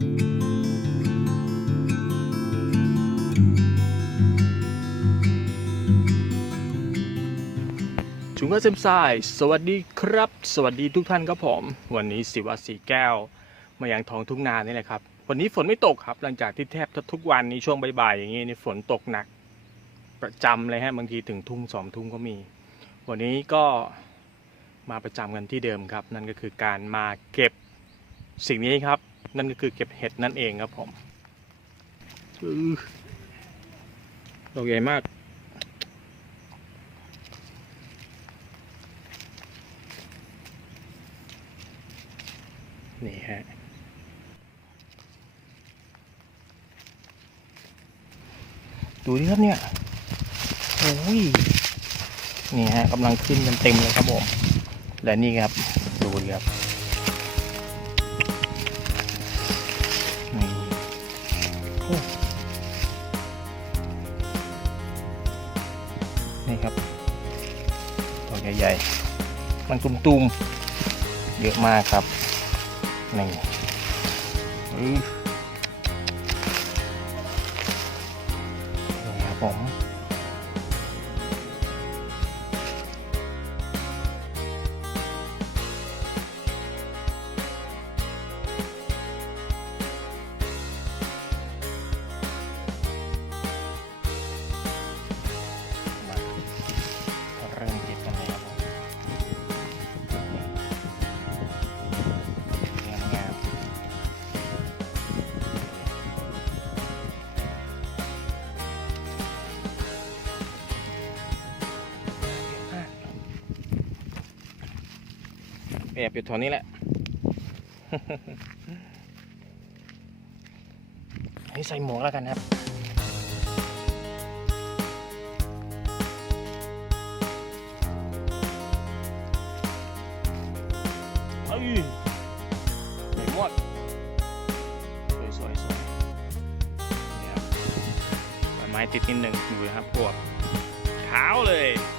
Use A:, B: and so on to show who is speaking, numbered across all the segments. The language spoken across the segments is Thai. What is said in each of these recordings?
A: จุงกระเซมไซสวัสดีครับ สวัสดีทุกท่านครับผม วันนี้สิวะสีแก้ว มายังท้องทุ่งนานี่แหละครับ วันนี้ฝนไม่ตกครับ หลังจากที่แทบทุกวันนี้ช่วงบ่ายๆอย่างนี้นี่ฝนตกหนัก ประจำเลยฮะบางทีถึงทุ่งสองทุ่งก็มี วันนี้ก็มาประจำกันที่เดิมครับ นั่นก็คือการมาเก็บสิ่งนี้ครับ นั่นก็คือเก็บเห็ดนั่นเองครับผมดอกใหญ่มากนี่ฮะดูดิครับเนี่ยโอ้ยนี่ฮะกำลังขึ้นกันเต็มเลยครับผม และนี่ครับ ดูดิครับ นี่ครับตัวใหญ่ๆ มันตุ้มๆ เยอะมากครับ นี่นี่ครับผม แอบอยู่แถวนี้แหละให้ใส่หมวกแล้วกันครับเอ้ยไหนหมดสวยสวยสวยนี่ครับใบไม้ติดนิดหนึ่งดูนะครับพวกขาวเลยเนี่ย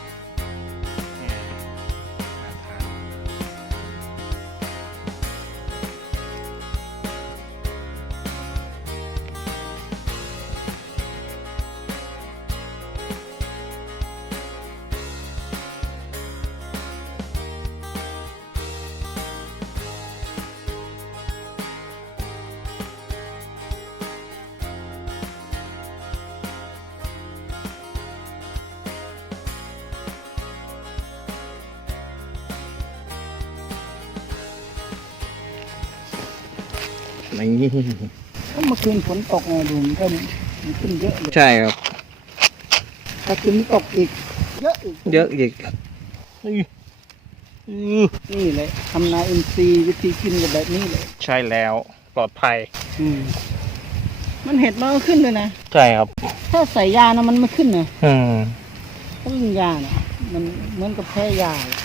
A: นี่
B: ก็เมื่อคืนฝนตกไงดูมันก็มันขึ้นเยอะเลย
A: ใช่ครับ
B: ถ้าคืนนี้ตกอีก เยอะอีก
A: เยอะอีกอื้ออื้อ
B: นี่เลยทำนาอินทรีย์วิธีกินกับแบบนี้เลย
A: ใช่แล้วปลอดภัย
B: อืมมันเห็ดมันก็ขึ้นเลยนะ
A: ใช่ครับ
B: ถ้าใส่ยานะมันไม่ขึ้นนะ
A: อืม
B: ถ้ายิงยานะมันเหมือนกับแพ้ยาเลย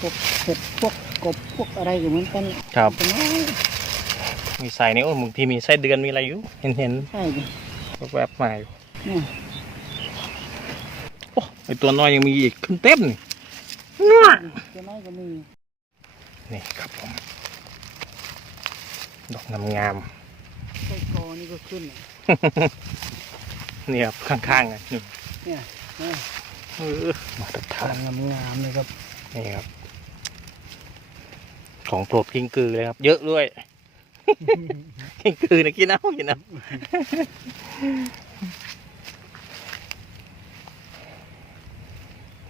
B: พวกเห็ดพวกกบพวกอะไรก็เหมือนกัน
A: ครับ
B: แต่น้อย
A: มีใส่นี่โอ้บางทีมีไส้เดือนมีอะไรอยู่ เห็นเห็น
B: ใช่ดิ
A: แวบๆมาอยู่
B: เนี่ย
A: โอ้ไอตัวน้อยยังมีอีกขึ้นเต็มนี่
B: ตัวน้อยก็มี
A: นี่ครับผมดอกงาม
B: ไส้กอนี่ก็ขึ้นน่ะ
A: ๆนี่ครับข้างๆอะนี่
B: เนี่ยเนี่ย
A: เออมาตรฐาน
B: งามงามๆเลยครับ
A: นี่ครับ ของโปรดกิงกือเลยครับ เยอะด้วย กิงกือนะกินเอากินเอา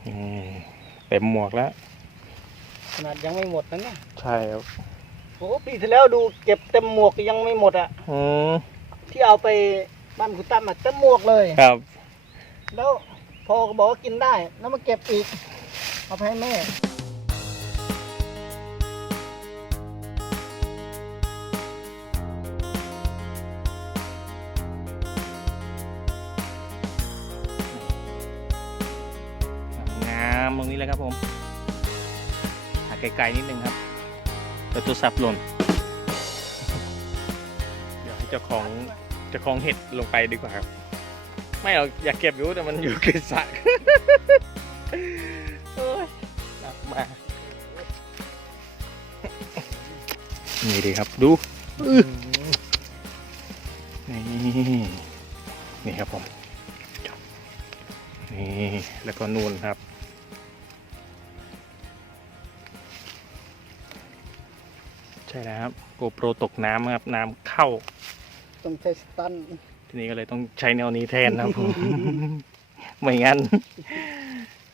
A: อืมเต็มหมวกแล้ว
B: ขนาดยังไม่หมดนะเนี่ย
A: ใช่ครับ
B: โอ้ปีที่แล้วดูเก็บเต็มหมวกก็ยังไม่หมดอะ
A: อืม
B: ที่เอาไปบ้านคุณตั้มอะเต็มหมวกเลย
A: ครับ
B: แล้วพอก็บอกว่ากินได้ แล้วมาเก็บอีก เอาไปให้แม่
A: ผมหาไกลๆนิดนึงครับเดี๋ยวตัวสับหล่นเดี๋ยวให้เจ้าของเจ้าของเห็ดลงไปดีกว่าครับ ไม่เอาอยากเก็บอยู่แต่มันอยู่ใกล้สระโอ้ยหนักมากนี่ดีครับดูนี่นี่ครับผมนี่แล้วก็นูนครับ ช่แล้วครับโกโปรตกน้ำครับน้ำเข้า
B: ต้องใช้สตัน
A: ทีนี้ก็เลยต้องใช้แนวนี้แทนนะครับผม ไม่งั้น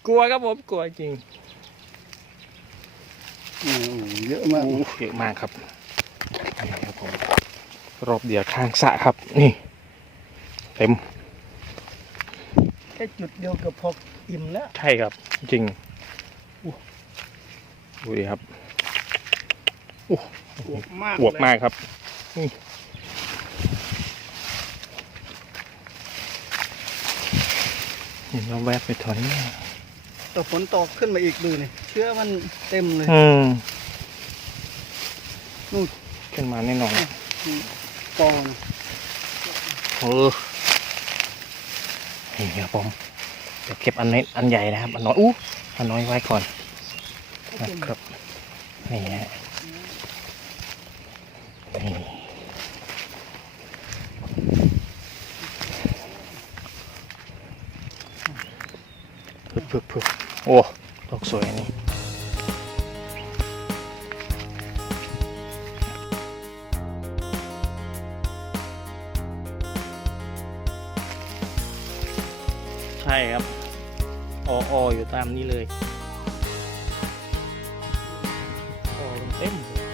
A: กลัวครับผมกลัวจริง
B: โอ้โหเยอะมาก
A: โอ้เยอะมากครับนี่ครับผมรอบเดียวข้างสระครับ นี่ เต็ม
B: แค่จุดเดียวเกับพออิ่มแล้ว
A: ใช่ครับ จริงอู้ดูดิครับ
B: อ วบมาก
A: อวบมากครับนี่เห็นว่าแวบไปถอยมา
B: แต่ฝนตกขึ้นมาอีกดูนี่เชื้อมันเต็มเลย
A: อืม
B: นู่น
A: ขึ้นมาแน่นอน
B: ปอน
A: เออนี่ครับผมเดี๋ยวเก็บอันนี้อันใหญ่นะครับ อันน้อยอู้อันน้อยไว้ก่อนนะครับนี่ฮะนี่พึบพึบพึบโอ้ดอกสวยนี่ใช่ครับออออยู่ตามนี้เลยออเต็มเลย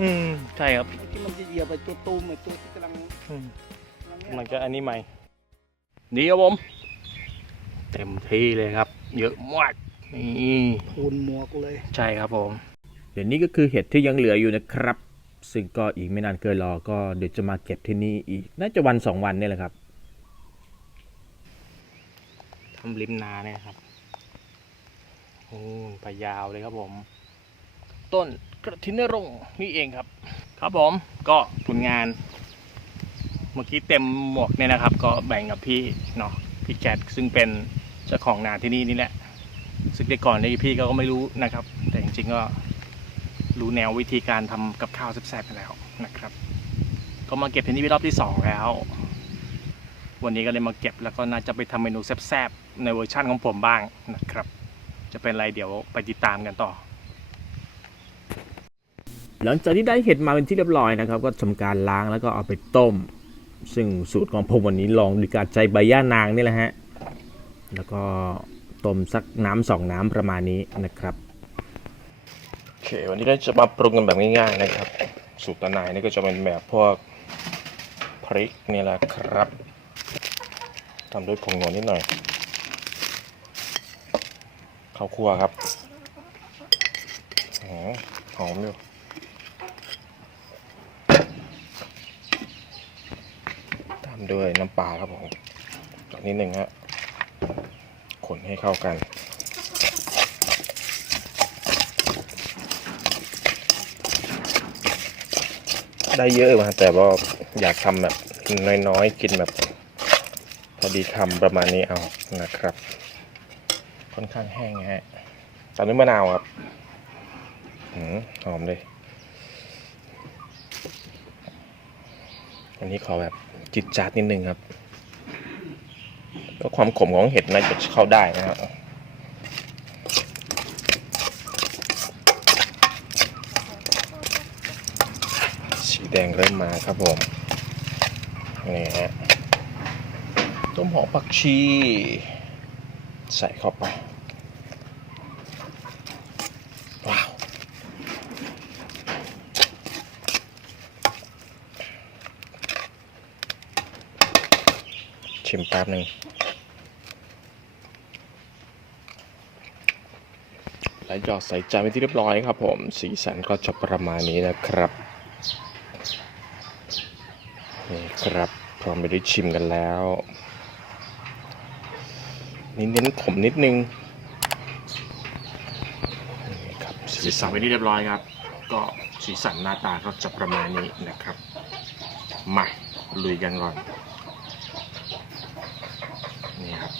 A: อืม ใช่ครับ
B: ที่มันจะเหยียบไปตัวตูมไอ้ตัวที่กำลัง
A: อืม
B: กำลังเย
A: มันก็อันนี้ใหม่นี่ครับผม เต็มที่เลยครับ เยอะมากนี่
B: พูนหมวกเลย
A: ใช่ครับผม เดี๋ยวนี้ก็คือเห็ดที่ยังเหลืออยู่นะครับ ซึ่งก็อีกไม่นานเกินรอก็เดี๋ยวจะมาเก็บที่นี่อีก น่าจะวันสองวันเนี่ยแหละครับทำริมนาเนี่ยครับโอ้ยไปยาวเลยครับผม ต้นกระถินนรงค์นี่เองครับ ครับผมก็ผลงาน เมื่อกี้เต็มหมวกเนี่ยนะครับ ก็แบ่งกับพี่เนาะพี่แกดซึ่งเป็น เจ้าของนาที่นี่นี่แหละซึ่งแต่ก่อนในพี่ก็ไม่รู้นะครับ แต่จริงๆก็รู้แนววิธีการทำกับข้าวแซ่บๆกันแล้วนะครับ ก็มาเก็บที่นี่เป็นรอบที่สองแล้ว วันนี้ก็เลยมาเก็บแล้วก็น่าจะไปทำเมนูแซ่บๆในเวอร์ชั่นของผมบ้างนะครับ จะเป็นอะไรเดี๋ยวไปติดตามกันต่อ หลังจากที่ได้เห็ดมาเป็นที่เรียบร้อยนะครับ ก็ทำการล้างแล้วก็เอาไปต้ม ซึ่งสูตรของผมวันนี้ลองด้วยการใช้ใบย่านางนี่แหละฮะ แล้วก็ต้มสักน้ำสองน้ำประมาณนี้นะครับโอเควันนี้ก็จะมาปรุงกันแบบง่ายๆนะครับ สูตรตะนายนี่ก็จะเป็นแบบพวกพริกนี่แหละครับทำด้วยผงนวลนิดหน่อยข้าวคั่วครับหอมหอมอยู่ตามด้วยน้ำปลาครับผมนิดหนึ่งฮะ คนให้เข้ากัน ได้เยอะมาแต่ว่าอยากทำแบบน้อยๆ กินแบบ พอดีคำประมาณนี้เอานะครับ ค่อนข้างแห้งฮะตามด้มะนาวครับหืมหอมเลยอันนี้ขอแบบจิตจัดนิดนึงครับ แล้วความขมของเห็ดน่าจะเข้าได้นะครับสีแดงเริ่มมาครับผมนี่ฮะต้มหอมผักชี ใส่เข้าไป ว้าว ชิมแป๊บหนึ่ง และหยอดใส่จานเป็นที่เรียบร้อยครับผม สีสันก็จะประมาณนี้นะครับนี่ครับพร้อมไปได้ชิมกันแล้วนี่เน้นขมนิดนึงนี่ครับสีสันไปที่เรียบร้อยครับ ก็สีสันหน้าตาก็จะประมาณนี้นะครับมาลุยกันก่อนนี่ครับ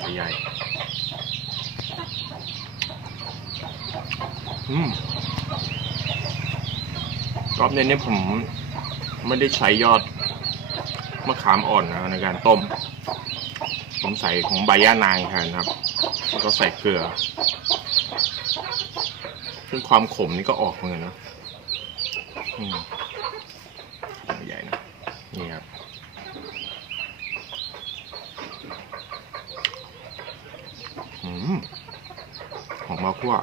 A: ตัวใหญ่ อืม
C: รอบนี้เนี่ยผมไม่ได้ใช้ยอดมะขามอ่อนนะในการต้ม ผมใส่ของใบย่านางแทนครับ แล้วก็ใส่เกลือ ซึ่งความขมนี่ก็ออกเหมือนกันนะใหญ่นะ นี่ครับหอมมากคั่ว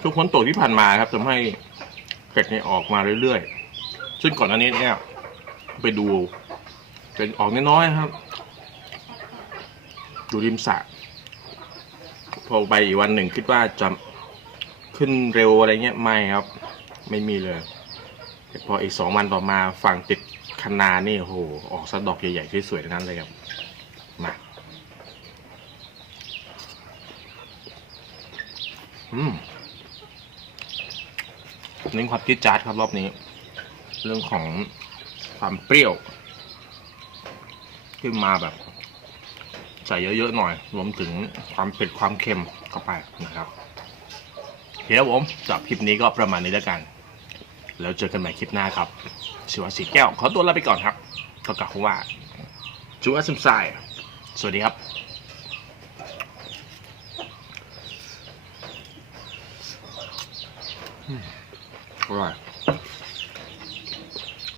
C: ช่วงฝนตกที่ผ่านมาครับทำให้เผ็ดเนี่ยออกมาเรื่อยๆ ซึ่งก่อนหน้านี้เนี่ย ไปดูจะออกน้อยๆครับดูริมสระพอไปอีกวันหนึ่งคิดว่าจะขึ้นเร็วอะไรเงี้ยไม่ครับ ไม่มีเลยแต่พออีกสองวันต่อมาฝั่งติดคะนานี่โหออกสะดอกใหญ่ๆสวยๆนั้นเลยครับมาอืม เน้นความจี๊ดจ๊าดครับรอบนี้ เรื่องของความเปรี้ยวขึ้นมาแบบ ใส่เยอะๆหน่อย รวมถึงความเผ็ดความเค็มเข้าไปนะครับโอเคครับผมสำหรับคลิปนี้ก็ประมาณนี้แล้วกัน แล้วเจอกันใหม่คลิปหน้าครับชิวาสีแก้ว ขอตัวลาไปก่อนครับ ก็กล่าวว่าจูอาซิมไซสวัสดีครับ อืมอร่อย